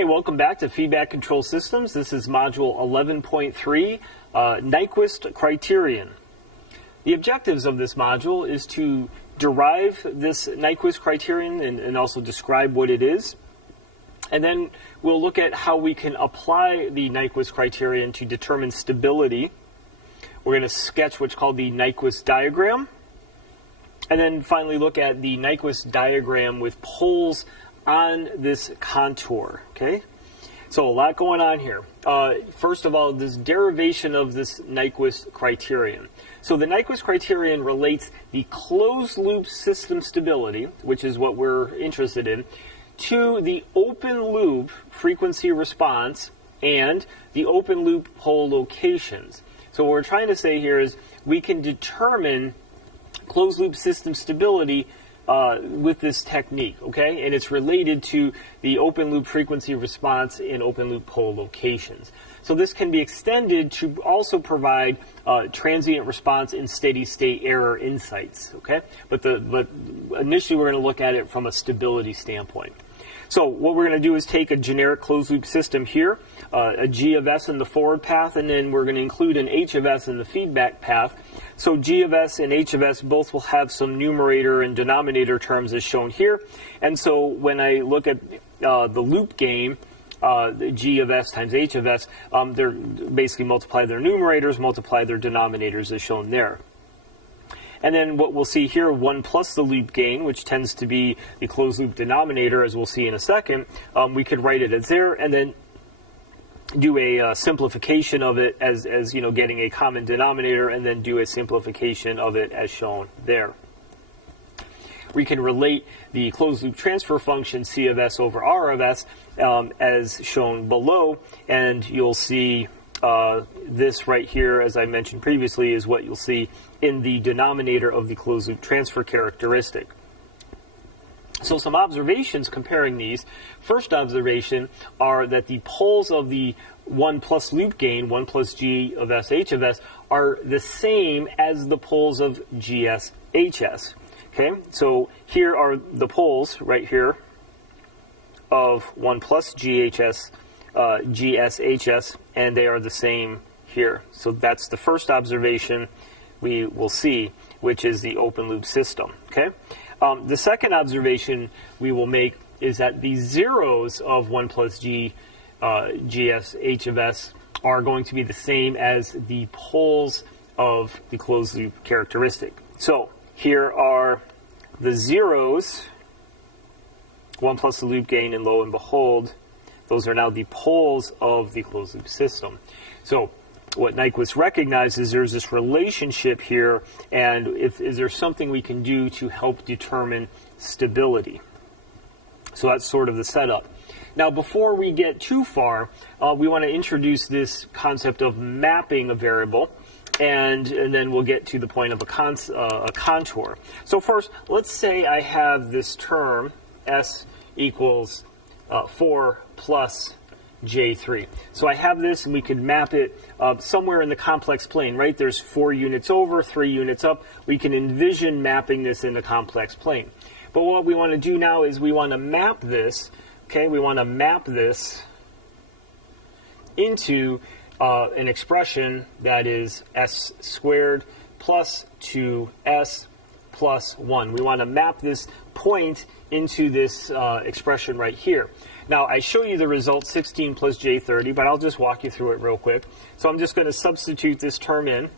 Okay, welcome back to Feedback Control Systems. This is Module 11.3, Nyquist Criterion. The objectives of this module is to derive this Nyquist criterion and also describe what it is. And then we'll look at how we can apply the Nyquist criterion to determine stability. We're going to sketch what's called the Nyquist diagram. And then finally look at the Nyquist diagram with poles on this contour. Okay, so a lot going on here. First of all, this derivation of this Nyquist criterion. So the Nyquist criterion relates the closed loop system stability, which is what we're interested in, to the open loop frequency response and the open loop pole locations. So what we're trying to say here is we can determine closed loop system stability with this technique, okay? And it's related to the open loop frequency response in open loop pole locations. So this can be extended to also provide transient response in steady state error insights, okay? But initially we're going to look at it from a stability standpoint. So what we're going to do is take a generic closed loop system here, a G of S in the forward path, and then we're going to include an H of S in the feedback path. So G of S and H of S both will have some numerator and denominator terms as shown here. And so when I look at the loop gain, the G of S times H of S, they're basically multiply their numerators, multiply their denominators as shown there. And then what we'll see here, 1 plus the loop gain, which tends to be the closed loop denominator, as we'll see in a second, we could write it as there, and then do a simplification of it as you know, getting a common denominator, and then do a simplification of it as shown there. We can relate the closed loop transfer function C of S over R of S as shown below, and you'll see this right here, as I mentioned previously, is what you'll see in the denominator of the closed loop transfer characteristic. So some observations comparing these. First observation are that the poles of the 1 plus loop gain, 1 plus G of S, H of S, are the same as the poles of GS, HS. Okay, so here are the poles right here of 1 plus GHS, GSHS, and they are the same here. So that's the first observation we will see, which is the open loop system. Okay. The second observation we will make is that the zeros of 1 plus G, GS, H of S are going to be the same as the poles of the closed loop characteristic. So here are the zeros, 1 plus the loop gain, and lo and behold, those are now the poles of the closed loop system. So what Nyquist recognizes, there's this relationship here, and is there something we can do to help determine stability? So that's sort of the setup. Now, before we get too far, we want to introduce this concept of mapping a variable, and then we'll get to the point of a contour. So first, let's say I have this term, S equals 4 plus J3. So I have this, and we could map it somewhere in the complex plane, right? There's 4 units over, 3 units up. We can envision mapping this in the complex plane. But what we want to do now is we want to map this, okay? We want to map this into an expression that is S squared plus 2S plus 1. We want to map this point into this expression right here. Now, I show you the result, 16 plus J30, but I'll just walk you through it real quick. So I'm just going to substitute this term in.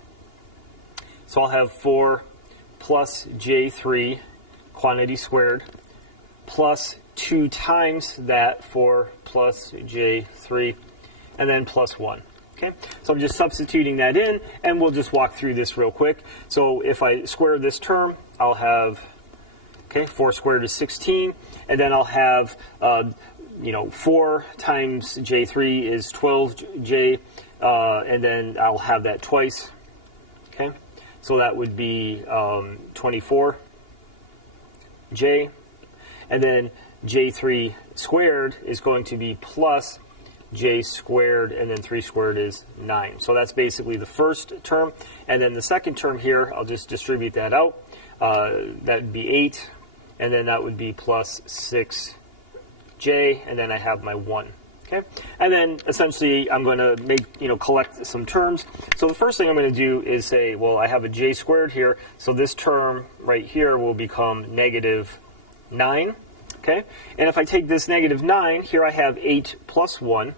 So I'll have 4 plus J3 quantity squared plus 2 times that 4 plus J3 and then plus 1. Okay, so I'm just substituting that in, and we'll just walk through this real quick. So if I square this term, I'll have, okay, 4 squared is 16, and then I'll have 4 times J3 is 12J, and then I'll have that twice, okay? So that would be 24J, and then J3 squared is going to be plus J squared, and then 3 squared is 9. So that's basically the first term, and then the second term here, I'll just distribute that out. That would be 8, and then that would be plus 6J, and then I have my 1. Okay, and then essentially I'm going to collect some terms. So the first thing I'm going to do is say, well, I have a j squared here, so this term right here will become negative 9. Okay, and if I take this negative 9, here I have 8 plus 1.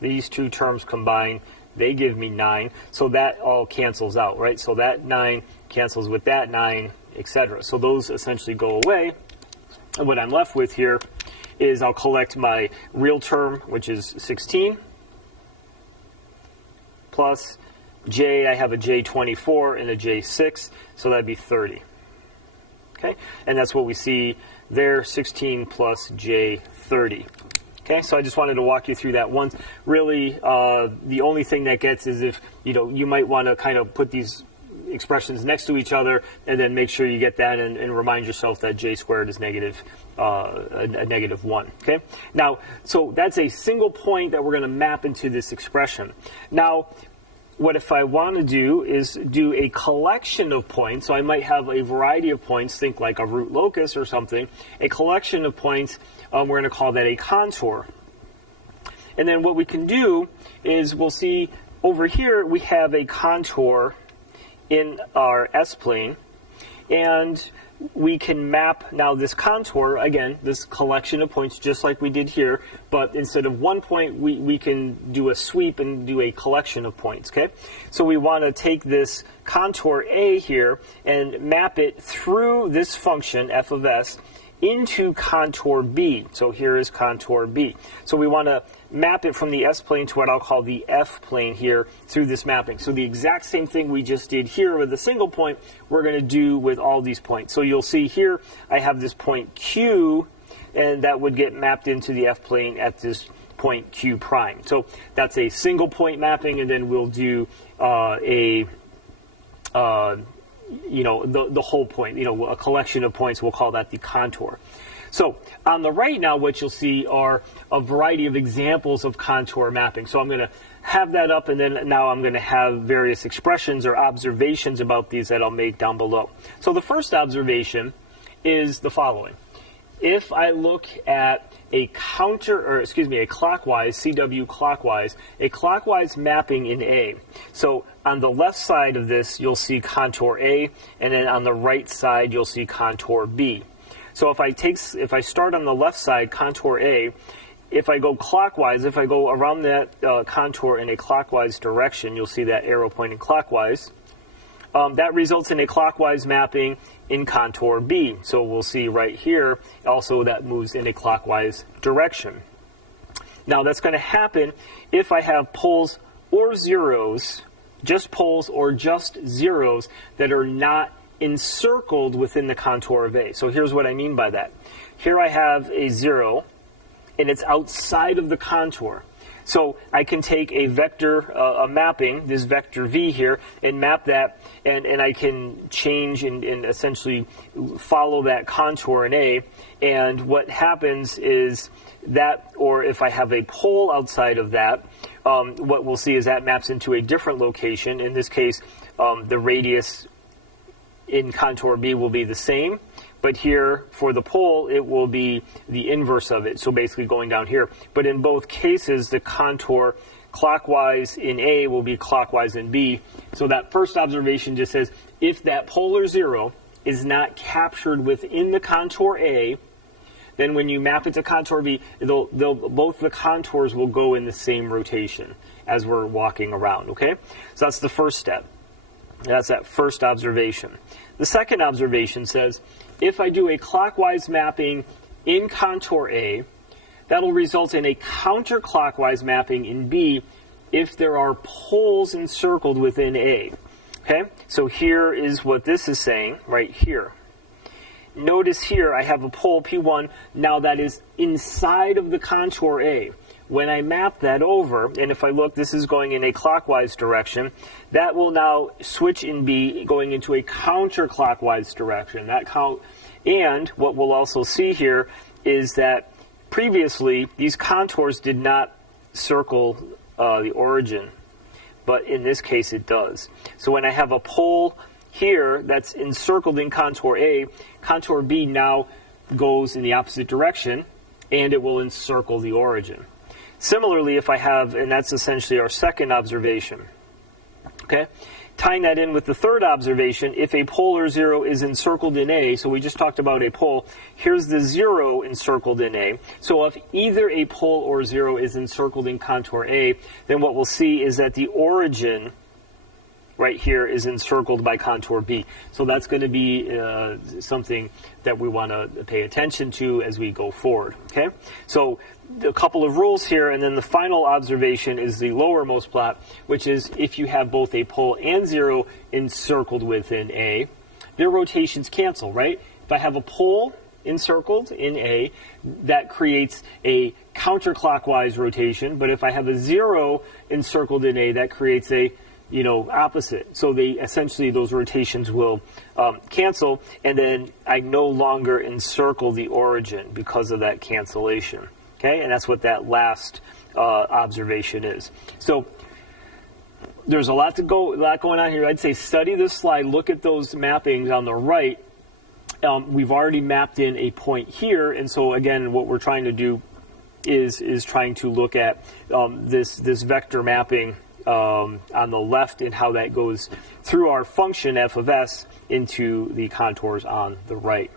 These two terms combined, they give me 9. So that all cancels out, right? So that 9 cancels with that 9, etc. So those essentially go away. And what I'm left with here is I'll collect my real term, which is 16, plus j, I have a j24 and a j6, so that'd be 30. Okay, and that's what we see there, 16 plus j30. Okay, so I just wanted to walk you through that once. Really, the only thing that gets is if, you might want to kind of put these expressions next to each other and then make sure you get that and remind yourself that j squared is negative a negative 1. Okay, now, so that's a single point that we're going to map into this expression. Now, what if I want to do is do a collection of points? So I might have a variety of points, think like a root locus or something, a collection of points, we're going to call that a contour. And then what we can do is we'll see over here we have a contour in our S-plane, and we can map now this contour, again, this collection of points, just like we did here, but instead of one point, we can do a sweep and do a collection of points, okay? So we want to take this contour A here and map it through this function, f of s, into contour B. So here is contour B. So we want to map it from the S-plane to what I'll call the F-plane here through this mapping. So the exact same thing we just did here with a single point, we're going to do with all these points. So you'll see here I have this point Q, and that would get mapped into the F-plane at this point Q prime. So that's a single point mapping, and then we'll do the whole point, a collection of points, we'll call that the contour. So on the right now, what you'll see are a variety of examples of contour mapping. So I'm going to have that up, and then now I'm going to have various expressions or observations about these that I'll make down below. So the first observation is the following. If I look at a clockwise, CW clockwise, a clockwise mapping in A. So on the left side of this, you'll see contour A, and then on the right side, you'll see contour B. So if I start on the left side, contour A, if I go clockwise, if I go around that contour in a clockwise direction, you'll see that arrow pointing clockwise. That results in a clockwise mapping in contour B. So we'll see right here also that moves in a clockwise direction. Now that's going to happen if I have poles or zeros, just poles or just zeros that are not encircled within the contour of A. So here's what I mean by that. Here I have a 0, and it's outside of the contour. So I can take a vector, a mapping, this vector v here, and map that, and I can change and essentially follow that contour in A. And what happens is that, or if I have a pole outside of that, what we'll see is that maps into a different location. In this case, the radius in contour B will be the same, but here for the pole it will be the inverse of it, so basically going down here. But in both cases, the contour clockwise in A will be clockwise in B. So that first observation just says if that polar 0 is not captured within the contour A, then when you map it to contour B, both the contours will go in the same rotation as we're walking around, okay? So that's the first step. That's that first observation. The second observation says, if I do a clockwise mapping in contour A, that'll result in a counterclockwise mapping in B if there are poles encircled within A. Okay, so here is what this is saying right here. Notice here I have a pole P1, now that is inside of the contour A. When I map that over, and if I look, this is going in a clockwise direction, that will now switch in B going into a counterclockwise direction. And what we'll also see here is that previously these contours did not circle the origin, but in this case it does. So when I have a pole here that's encircled in contour A, contour B now goes in the opposite direction, and it will encircle the origin. Similarly, if I have, and that's essentially our second observation, okay? Tying that in with the third observation, if a pole or zero is encircled in A, so we just talked about a pole, here's the zero encircled in A. So if either a pole or zero is encircled in contour A, then what we'll see is that the origin right here is encircled by contour B. So that's going to be something that we want to pay attention to as we go forward, okay? So a couple of rules here, and then the final observation is the lowermost plot, which is if you have both a pole and zero encircled within A, their rotations cancel, right? If I have a pole encircled in A, that creates a counterclockwise rotation, but if I have a zero encircled in A, that creates a opposite. So they essentially, those rotations will cancel, and then I no longer encircle the origin because of that cancellation. Okay, and that's what that last observation is. So there's a lot going on here. I'd say study this slide, look at those mappings on the right. We've already mapped in a point here, and so again, what we're trying to do is trying to look at this vector mapping on the left and how that goes through our function f of s into the contours on the right.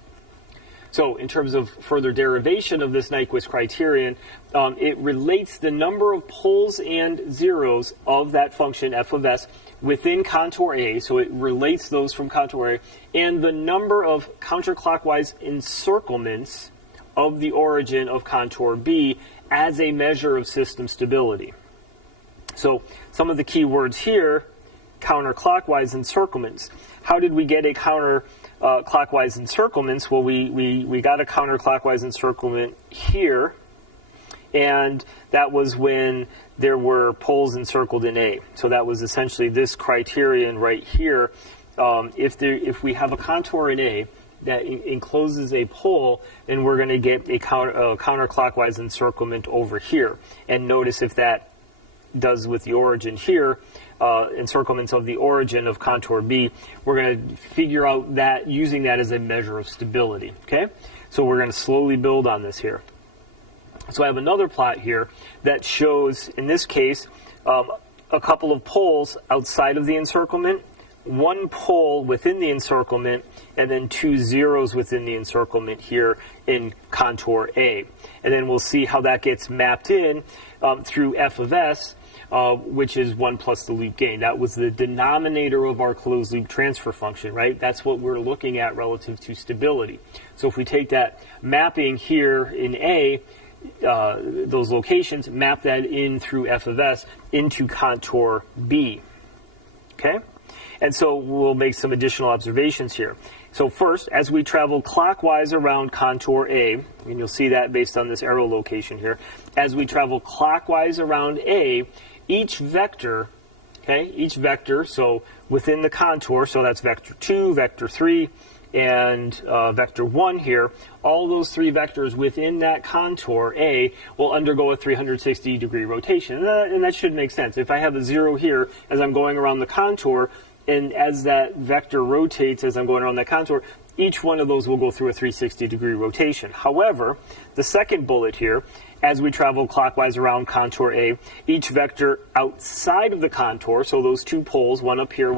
So in terms of further derivation of this Nyquist criterion, it relates the number of poles and zeros of that function f of s within contour A, so it relates those from contour A, and the number of counterclockwise encirclements of the origin of contour B as a measure of system stability. So some of the key words here, counterclockwise encirclements. How did we get a counterclockwise encirclements? Well, we got a counterclockwise encirclement here, and that was when there were poles encircled in A. So that was essentially this criterion right here. If we have a contour in A that encloses a pole, then we're going to get a counterclockwise encirclement over here. And notice if that does with the origin here, encirclements of the origin of contour B, we're going to figure out that using that as a measure of stability. Okay, so we're going to slowly build on this here. So I have another plot here that shows, in this case, a couple of poles outside of the encirclement, one pole within the encirclement, and then two zeros within the encirclement here in contour A. And then we'll see how that gets mapped in through f of s, which is 1 plus the loop gain. That was the denominator of our closed loop transfer function, right? That's what we're looking at relative to stability. So if we take that mapping here in A, those locations, map that in through f of s into contour B, okay? And so we'll make some additional observations here. So first, as we travel clockwise around contour A, and you'll see that based on this arrow location here, as we travel clockwise around A, each vector, so within the contour, so that's vector 2, vector 3, and vector 1 here, all those three vectors within that contour A will undergo a 360-degree rotation. And that should make sense. If I have a 0 here as I'm going around the contour, and as that vector rotates as I'm going around that contour, each one of those will go through a 360-degree rotation. However, the second bullet here, as we travel clockwise around contour A, each vector outside of the contour, so those two poles, one up here,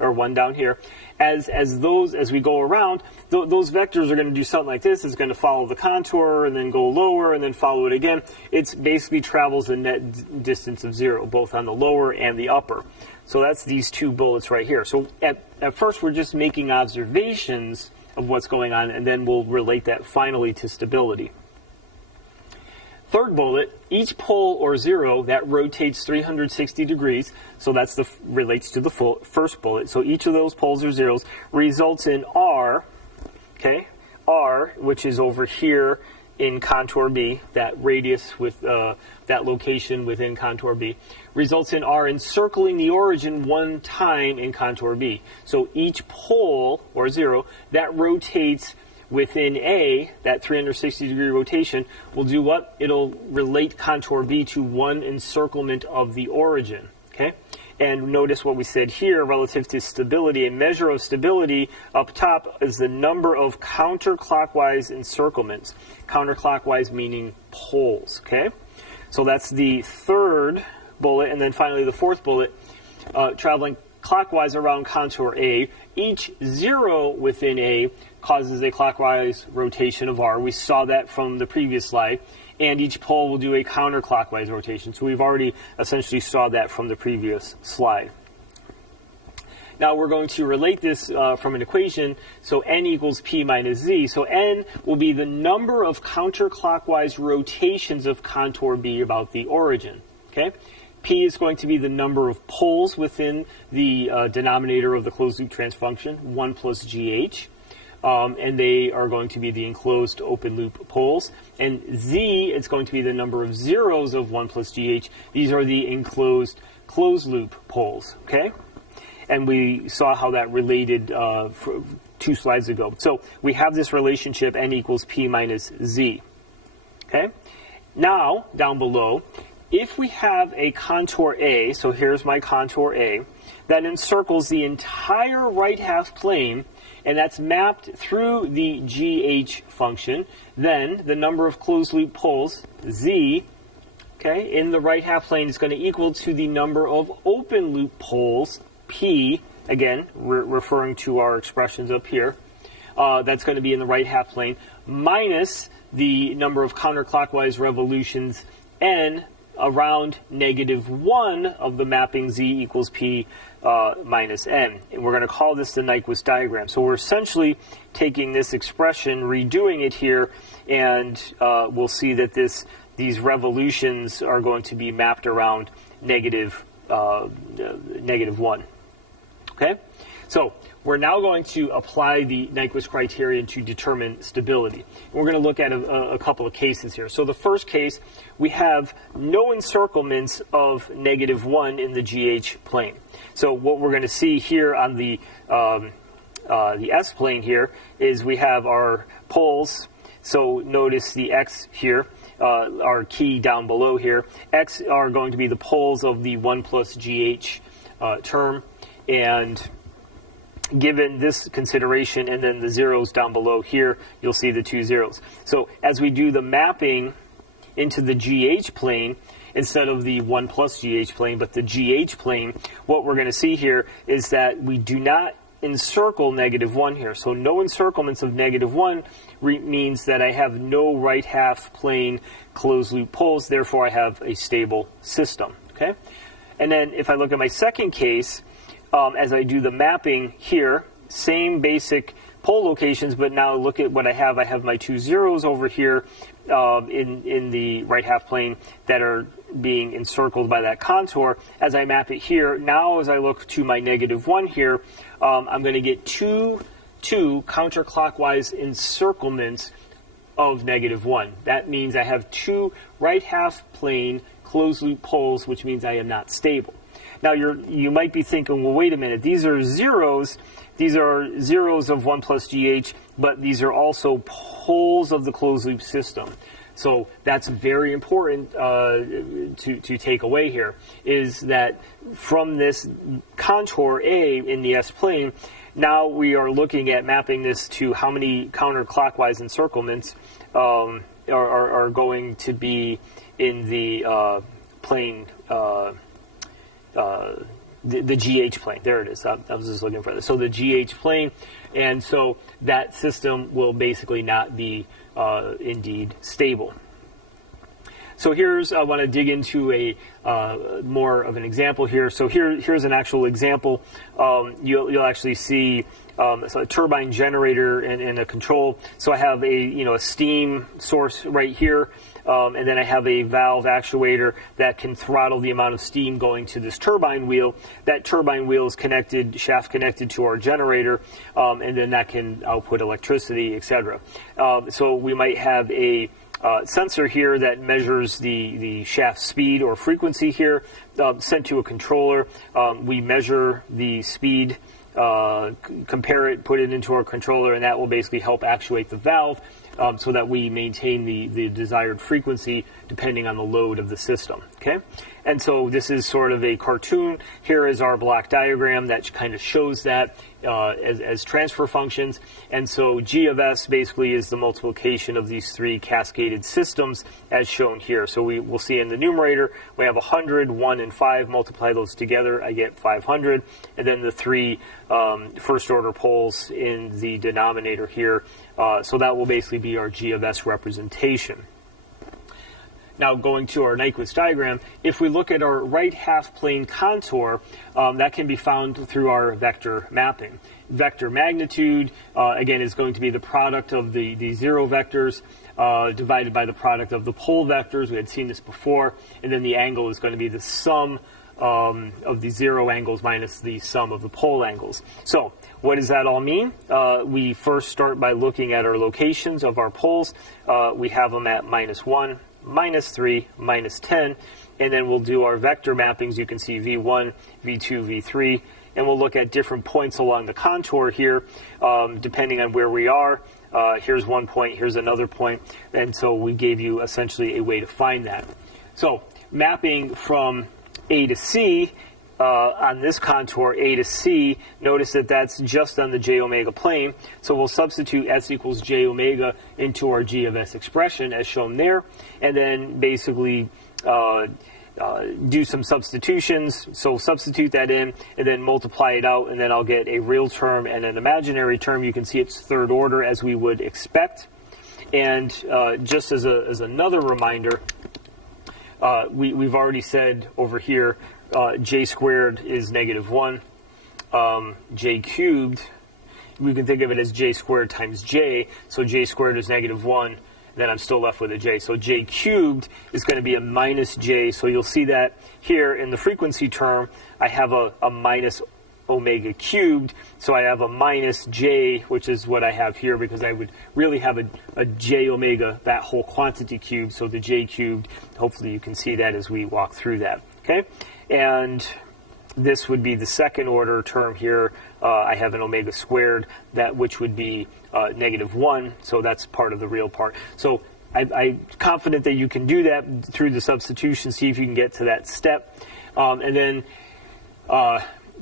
or one down here, as we go around, those vectors are going to do something like this. It's going to follow the contour and then go lower and then follow it again. It basically travels the net distance of 0, both on the lower and the upper. So that's these two bullets right here. So at first we're just making observations of what's going on, and then we'll relate that finally to stability. Third bullet, each pole or 0 that rotates 360 degrees, so that's relates to the first bullet. So each of those poles or zeros results in R, okay? R, which is over here in contour B, that radius with that location within contour B, results in R encircling the origin one time in contour B. So each pole or 0 that rotates within A, that 360-degree rotation, will do what? It'll relate contour B to one encirclement of the origin, okay? And notice what we said here relative to stability. A measure of stability up top is the number of counterclockwise encirclements. Counterclockwise meaning poles, okay? So that's the third bullet, and then finally the fourth bullet, traveling clockwise around contour A. Each 0 within A causes a clockwise rotation of R. We saw that from the previous slide. And each pole will do a counterclockwise rotation. So we've already essentially saw that from the previous slide. Now we're going to relate this from an equation. So n equals p minus z. So n will be the number of counterclockwise rotations of contour B about the origin. Okay? P is going to be the number of poles within the denominator of the closed loop transfer function, 1 plus GH. And they are going to be the enclosed open loop poles. And Z is going to be the number of zeros of 1 plus GH. These are the enclosed closed loop poles. Okay? And we saw how that related 2 slides ago. So we have this relationship n equals p minus z. Okay? Now, down below, if we have a contour A, so here's my contour A, that encircles the entire right half plane, and that's mapped through the GH function, then the number of closed loop poles, Z, okay, in the right half plane is going to equal to the number of open loop poles, P, again, referring to our expressions up here, that's going to be in the right half plane, minus the number of counterclockwise revolutions, N, around -1 of the mapping Z equals P minus N. And we're going to call this the Nyquist diagram. So we're essentially taking this expression, redoing it here, and we'll see that these revolutions are going to be mapped around -1. Okay? So we're now going to apply the Nyquist criterion to determine stability. We're going to look at a couple of cases here. So the first case, we have no encirclements of -1 in the GH plane. So what we're going to see here on the S plane here is we have our poles. So notice the X here, our key down below here. X are going to be the poles of the 1 plus GH term. And given this consideration and then the zeros down below here, you'll see the 2 zeros. So as we do the mapping into the GH plane, instead of the 1 plus GH plane, but the GH plane, what we're going to see here is that we do not encircle -1 here. So no encirclements of -1 means that I have no right half plane closed loop poles, therefore I have a stable system. Okay? And then if I look at my second case, as I do the mapping here, same basic pole locations, but now look at what I have. I have my 2 zeros over here in the right half plane that are being encircled by that contour. As I map it here, now as I look to my -1 here, I'm going to get two counterclockwise encirclements of -1. That means I have 2 right half plane closed loop poles, which means I am not stable. Now you might be thinking, well, wait a minute, these are zeros. These are zeros of 1 plus GH, but these are also poles of the closed loop system. So that's very important to take away here, is that from this contour A in the S plane, now we are looking at mapping this to how many counterclockwise encirclements are going to be in the plane, the GH plane. There it is. I was just looking for this. So the GH plane, and so that system will basically not be indeed stable. So I want to dig into a more of an example here. So here's an actual example. You'll actually see a turbine generator and a control. So I have a steam source right here. And then I have a valve actuator that can throttle the amount of steam going to this turbine wheel. That turbine wheel is shaft connected to our generator, and then that can output electricity, etc. So we might have a sensor here that measures the shaft speed or frequency here, sent to a controller. We measure the speed, compare it, put it into our controller, and that will basically help actuate the valve. So that we maintain the desired frequency depending on the load of the system. Okay, and so this is sort of a cartoon. Here is our block diagram that kind of shows that, as transfer functions. And so G of S basically is the multiplication of these three cascaded systems as shown here. So we will see in the numerator, we have 100, 1, and 5. Multiply those together, I get 500. And then the three first order poles in the denominator here. So that will basically be our G of S representation. Now going to our Nyquist diagram, if we look at our right half plane contour, that can be found through our vector mapping. Vector magnitude, again, is going to be the product of the zero vectors divided by the product of the pole vectors. We had seen this before. And then the angle is going to be the sum of the zero angles minus the sum of the pole angles. So what does that all mean? We first start by looking at our locations of our poles. We have them at -1, -3, -10, and then we'll do our vector mappings. You can see V1, V2, V3, and we'll look at different points along the contour here, depending on where we are. Here's one point, here's another point, and so we gave you essentially a way to find that. So mapping from A to C, on this contour, A to C, notice that that's just on the j omega plane. So we'll substitute S equals j omega into our G of S expression as shown there, and then basically do some substitutions. So substitute that in and then multiply it out, and then I'll get a real term and an imaginary term. You can see it's third order as we would expect. And just as another reminder, we've already said over here, j squared is -1. J cubed, we can think of it as j squared times j. So j squared is -1. Then I'm still left with a j. So j cubed is going to be a minus j. So you'll see that here in the frequency term, I have a minus omega cubed. So I have a minus j, which is what I have here, because I would really have a j omega, that whole quantity cubed. So the j cubed, hopefully you can see that as we walk through that. Okay? And this would be the second order term here. I have an omega squared, which would be -1, so that's part of the real part. So I'm confident that you can do that through the substitution, see if you can get to that step. And then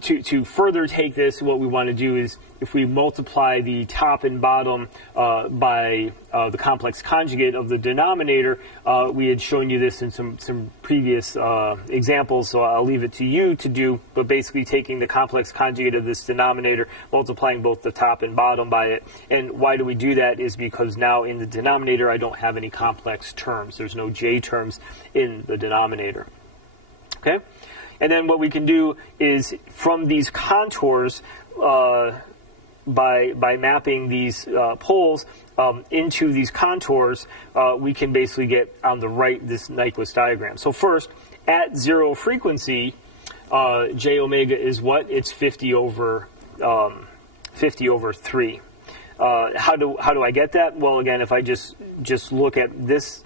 to further take this, what we want to do is, if we multiply the top and bottom by the complex conjugate of the denominator, we had shown you this in some previous examples, so I'll leave it to you to do, but basically taking the complex conjugate of this denominator, multiplying both the top and bottom by it. And why do we do that is because now in the denominator I don't have any complex terms. There's no j terms in the denominator. Okay? And then what we can do is, from these contours, by mapping these poles into these contours, we can basically get on the right this Nyquist diagram. So first, at zero frequency, j omega is what? It's 50 over 3. How do I get that? Well, again, if I just look at this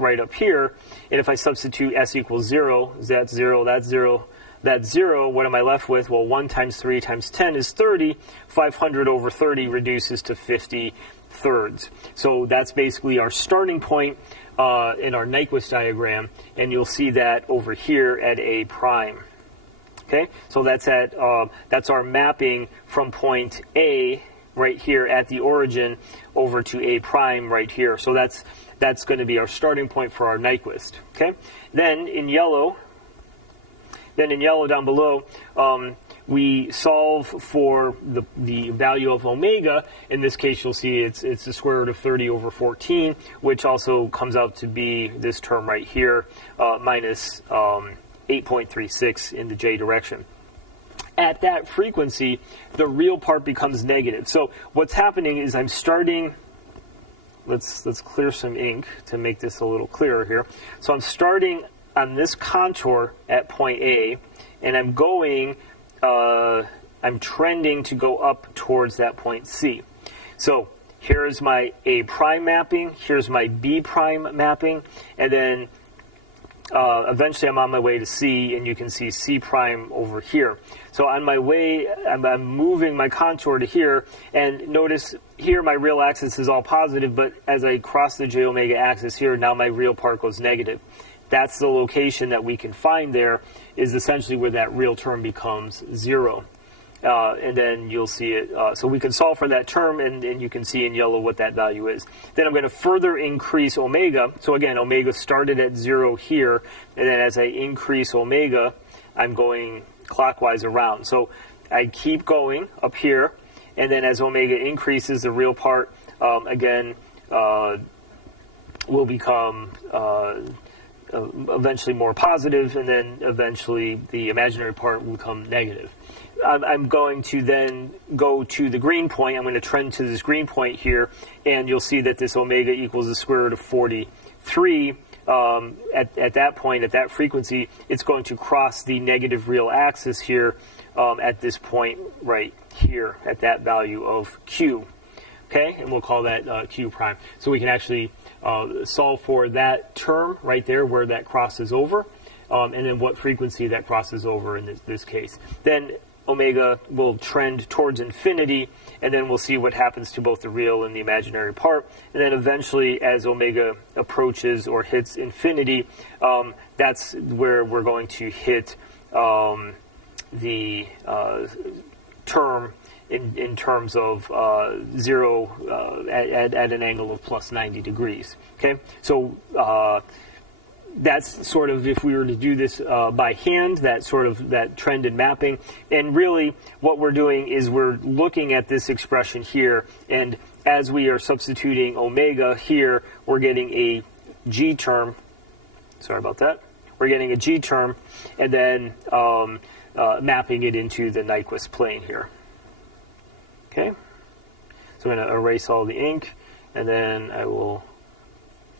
right up here, and if I substitute s equals 0, that's 0, that's 0, that's 0, what am I left with? Well, 1 times 3 times 10 is 30. 500 over 30 reduces to 50 thirds. So that's basically our starting point in our Nyquist diagram, and you'll see that over here at A prime. Okay, so that's our mapping from point A right here at the origin over to A prime right here. So that's going to be our starting point for our Nyquist. Okay, then in yellow down below, we solve for the value of omega. In this case, you'll see it's the square root of 30 over 14, which also comes out to be this term right here, minus 8.36 in the j direction. At that frequency, the real part becomes negative. So what's happening is I'm starting. Let's clear some ink to make this a little clearer here. So I'm starting on this contour at point A, and I'm going. I'm trending to go up towards that point C. So here's my A prime mapping, here's my B prime mapping, and then eventually I'm on my way to C, and you can see C prime over here. So on my way, I'm moving my contour to here, and notice here my real axis is all positive, but as I cross the j omega axis here, now my real part goes negative. That's the location that we can find there, is essentially where that real term becomes 0. and then you'll see it. So we can solve for that term, and you can see in yellow what that value is. Then I'm going to further increase omega. So again, omega started at 0 here, and then as I increase omega, I'm going clockwise around. So I keep going up here, and then as omega increases, the real part, again, will become eventually more positive, and then eventually the imaginary part will become negative. I'm going to then go to the green point. I'm going to trend to this green point here, and you'll see that this omega equals the square root of 43. At that point, at that frequency, it's going to cross the negative real axis here at this point right here, at that value of q. Okay, and we'll call that q prime. So we can actually solve for that term right there where that crosses over, and then what frequency that crosses over in this case. Then omega will trend towards infinity, and then we'll see what happens to both the real and the imaginary part. And then eventually, as omega approaches or hits infinity, that's where we're going to hit the term in terms of 0 at an angle of plus 90 degrees. Okay, so that's sort of, if we were to do this by hand, that trend in mapping. And really what we're doing is we're looking at this expression here, and as we are substituting omega here, we're getting a g term. Sorry about that. We're getting a g term, and then mapping it into the Nyquist plane here. Okay, so I'm going to erase all the ink, and then I will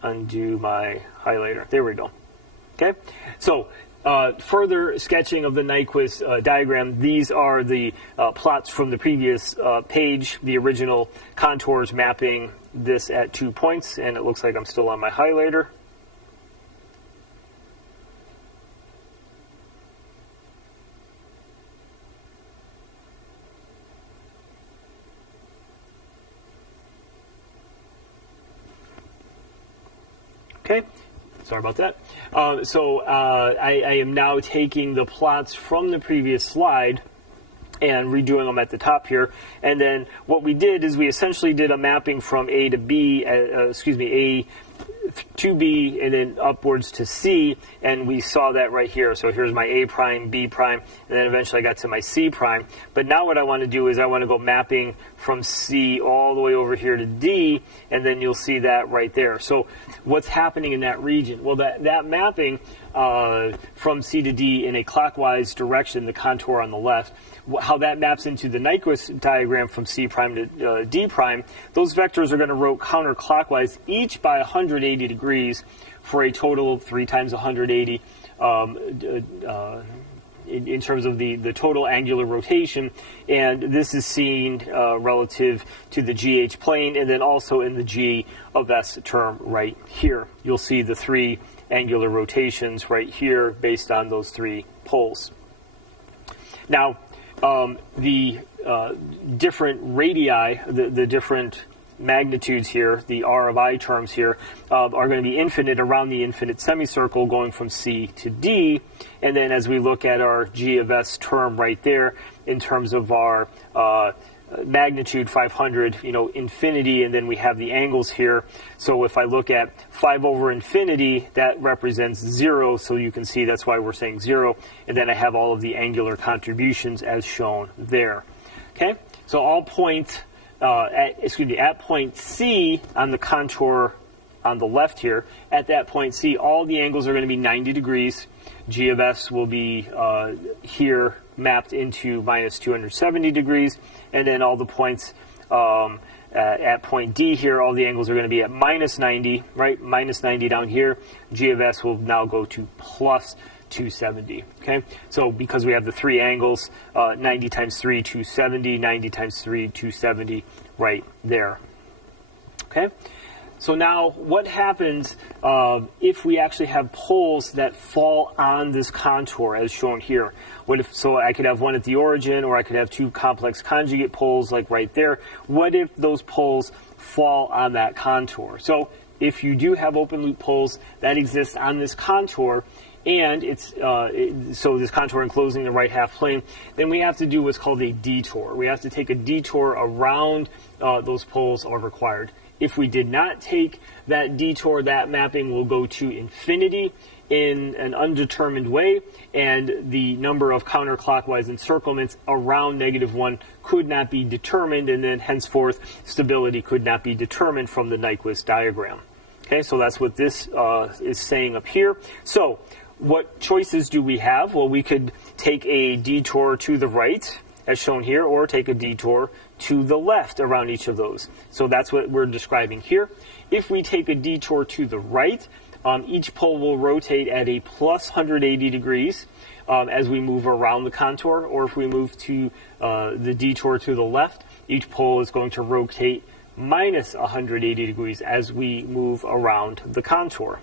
undo my highlighter. There we go. Okay, so further sketching of the Nyquist diagram. These are the plots from the previous page, the original contours mapping this at 2 points, and it looks like I'm still on my highlighter. Okay, sorry about that. I am now taking the plots from the previous slide and redoing them at the top here. And then what we did is we essentially did a mapping from A to B, A to B, and then upwards to C, and we saw that right here. So here's my A prime, B prime, and then eventually I got to my C prime. But now what I want to do is I want to go mapping from C all the way over here to D, and then you'll see that right there. So what's happening in that region? Well, that mapping from C to D in a clockwise direction, the contour on the left, how that maps into the Nyquist diagram from C prime to D prime, those vectors are going to rotate counterclockwise, each by 180 degrees, for a total of 3 times 180 in terms of the total angular rotation. And this is seen relative to the GH plane, and then also in the G of S term right here. You'll see the 3 angular rotations right here based on those 3 poles. Now, the different radii, the different magnitudes here, the R of I terms here, are going to be infinite around the infinite semicircle going from C to D. And then as we look at our G of S term right there, in terms of our magnitude 500, infinity, and then we have the angles here. So if I look at 5 over infinity, that represents 0, so you can see that's why we're saying 0, and then I have all of the angular contributions as shown there. Okay, so all point, at point C on the contour on the left here, at that point C, all the angles are going to be 90 degrees. G of S will be here mapped into minus 270 degrees, and then all the points at point D here, all the angles are going to be at minus 90, right? Minus 90 down here. G of S will now go to plus 270, okay? So because we have the 3 angles, 90 times 3, 270, 90 times 3, 270, right there, okay? So now what happens if we actually have poles that fall on this contour as shown here? So I could have one at the origin, or I could have 2 complex conjugate poles like right there. What if those poles fall on that contour? So if you do have open loop poles that exist on this contour, and so this contour enclosing the right half plane, then we have to do what's called a detour. We have to take a detour around those poles are required. If we did not take that detour, that mapping will go to infinity in an undetermined way, and the number of counterclockwise encirclements around -1 could not be determined, and then henceforth stability could not be determined from the Nyquist diagram. Okay, so that's what this is saying up here. So what choices do we have? Well, we could take a detour to the right, as shown here, or take a detour to the left around each of those. So that's what we're describing here. If we take a detour to the right, each pole will rotate at a plus 180 degrees as we move around the contour, or if we move to the detour to the left, each pole is going to rotate minus 180 degrees as we move around the contour.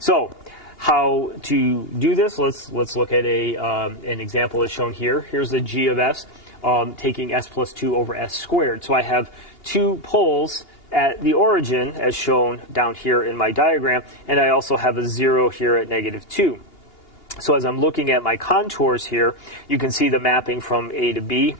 So how to do this? Let's look at an example as shown here. Here's the g of s, taking s plus 2 over s squared. So I have two poles at the origin, as shown down here in my diagram, and I also have a 0 here at -2. So as I'm looking at my contours here, you can see the mapping from A to B.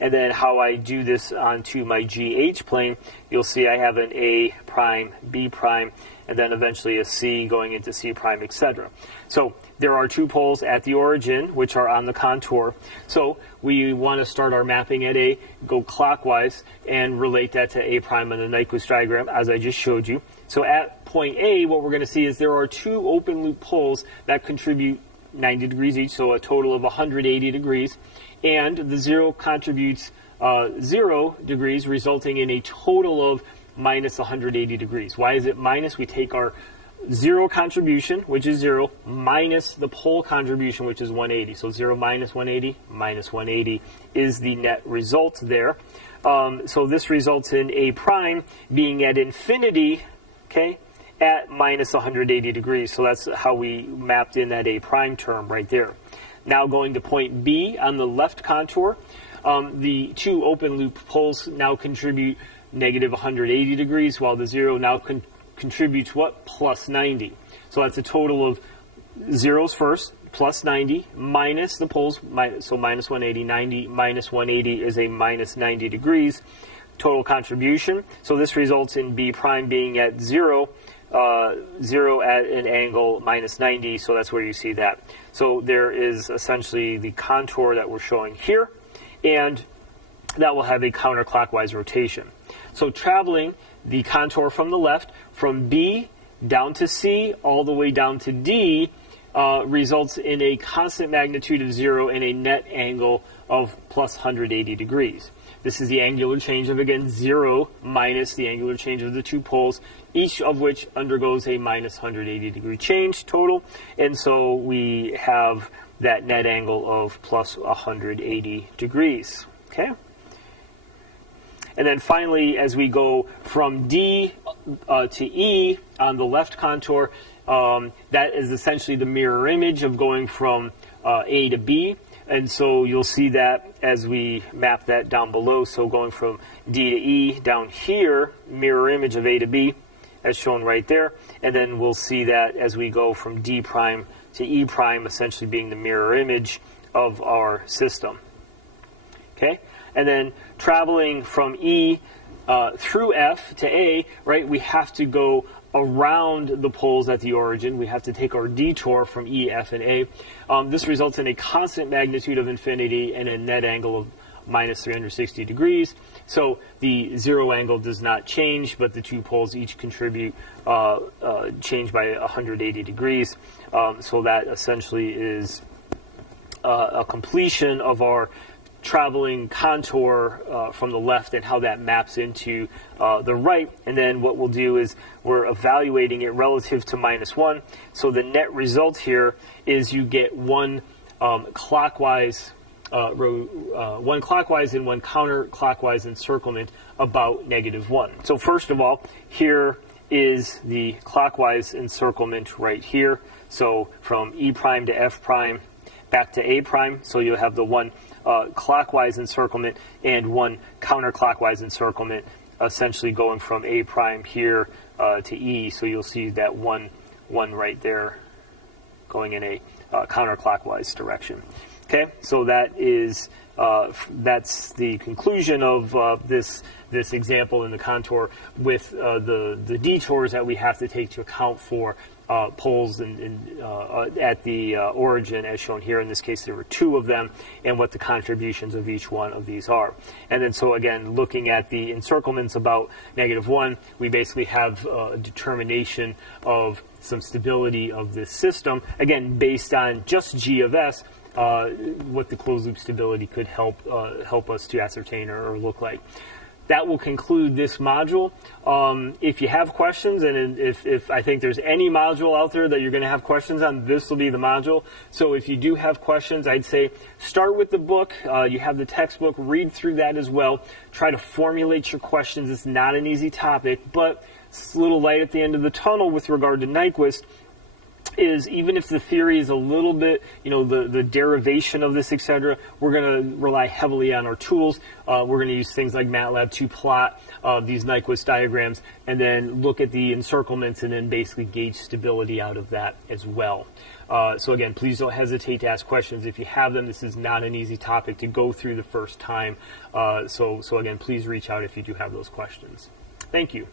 And then how I do this onto my GH plane, you'll see I have an A prime, B prime, and then eventually a C going into C prime, etc. So there are two poles at the origin, which are on the contour. So we want to start our mapping at A, go clockwise, and relate that to A prime on the Nyquist diagram, as I just showed you. So at point A, what we're going to see is there are two open loop poles that contribute 90 degrees each, so a total of 180 degrees. And the 0 contributes 0 degrees, resulting in a total of minus 180 degrees. Why is it minus? We take our 0 contribution, which is 0, minus the pole contribution, which is 180. So 0 minus 180, minus 180 is the net result there. So this results in A prime being at infinity, okay, at minus 180 degrees. So that's how we mapped in that A prime term right there. Now going to point B on the left contour, the two open loop poles now contribute negative 180 degrees, while the 0 now contributes what? Plus 90. So that's a total of zeros first, plus 90, minus the poles, so minus 180, 90 minus 180 is a minus 90 degrees total contribution. So this results in B prime being at 0, 0 at an angle minus 90, so that's where you see that. So there is essentially the contour that we're showing here, and that will have a counterclockwise rotation. So traveling the contour from the left, from B down to C, all the way down to D, results in a constant magnitude of 0 and a net angle of plus 180 degrees. This is the angular change of, again, 0 minus the angular change of the two poles, each of which undergoes a minus 180 degree change total. And so we have that net angle of plus 180 degrees. Okay? And then finally, as we go from D to E on the left contour, that is essentially the mirror image of going from A to B. And so you'll see that as we map that down below. So going from D to E down here, mirror image of A to B, as shown right there. And then we'll see that as we go from D prime to E prime, essentially being the mirror image of our system. Okay? And then traveling from E through F to A, right, we have to go around the poles at the origin. We have to take our detour from E, F, and A. This results in a constant magnitude of infinity and a net angle of minus 360 degrees. So the 0 angle does not change, but the two poles each contribute change by 180 degrees. So that essentially is a completion of our traveling contour from the left and how that maps into the right. And then what we'll do is we're evaluating it relative to -1. So the net result here is you get one clockwise one clockwise and one counterclockwise encirclement about -1. So first of all, here is the clockwise encirclement right here. So from E prime to F prime back to A prime. So you'll have the one clockwise encirclement and one counterclockwise encirclement, essentially going from A prime here to E. So you'll see that one right there going in a counterclockwise direction. Okay, so that's the conclusion of this example in the contour with the detours that we have to take to account for poles at the origin, as shown here. In this case, there were 2 of them, and what the contributions of each one of these are. And then, so again, looking at the encirclements about -1, we basically have a determination of some stability of this system, again, based on just G of S, what the closed loop stability could help us to ascertain or look like. That will conclude this module. If you have questions, and if I think there's any module out there that you're going to have questions on, this will be the module. So if you do have questions, I'd say start with the book. You have the textbook. Read through that as well. Try to formulate your questions. It's not an easy topic, but it's a little light at the end of the tunnel with regard to Nyquist. Is even if the theory is a little bit, the derivation of this, etc., we're going to rely heavily on our tools. We're going to use things like MATLAB to plot these Nyquist diagrams and then look at the encirclements and then basically gauge stability out of that as well. So again, please don't hesitate to ask questions if you have them. This is not an easy topic to go through the first time. So again, please reach out if you do have those questions. Thank you.